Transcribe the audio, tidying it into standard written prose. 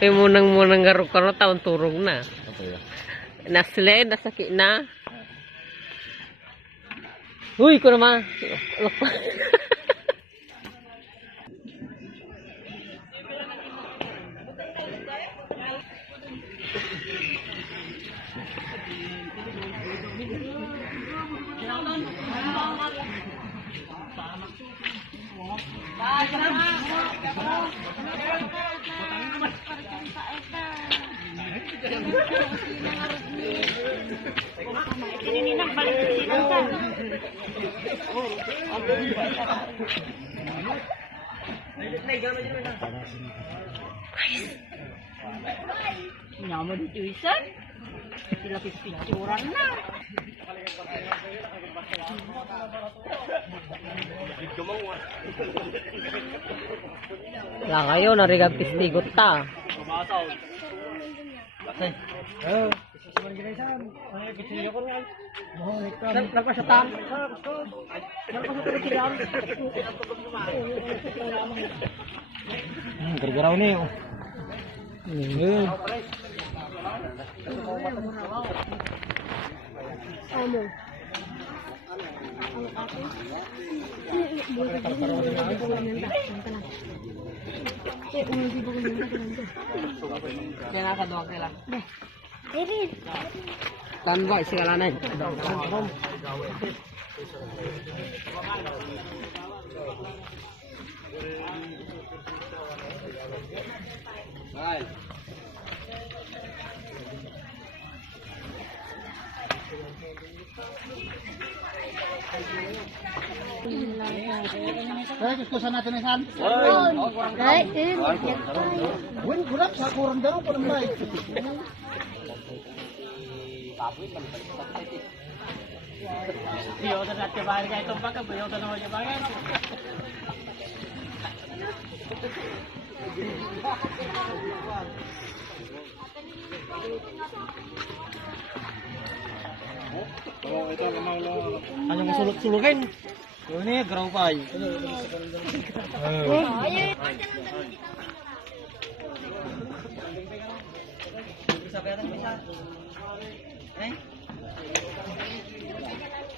Ay munang garuk-garuk taon turog na. Nasled, nasakit na. Uy, ko naman. Nyamo di tuisan. Sila picturan na. Wala kayo, narigang pistigot ta. Gargaraw ni. Yan ka doang kila. Tanboy sigalanan. Bye. Kusan natin isan. Ay, Win kurang sa kurang daro pa naman. Yo na natin bahar ka itong baka, yo na naman yung baka. Ano mo sulok-sulukin? Ini garaw pa ay.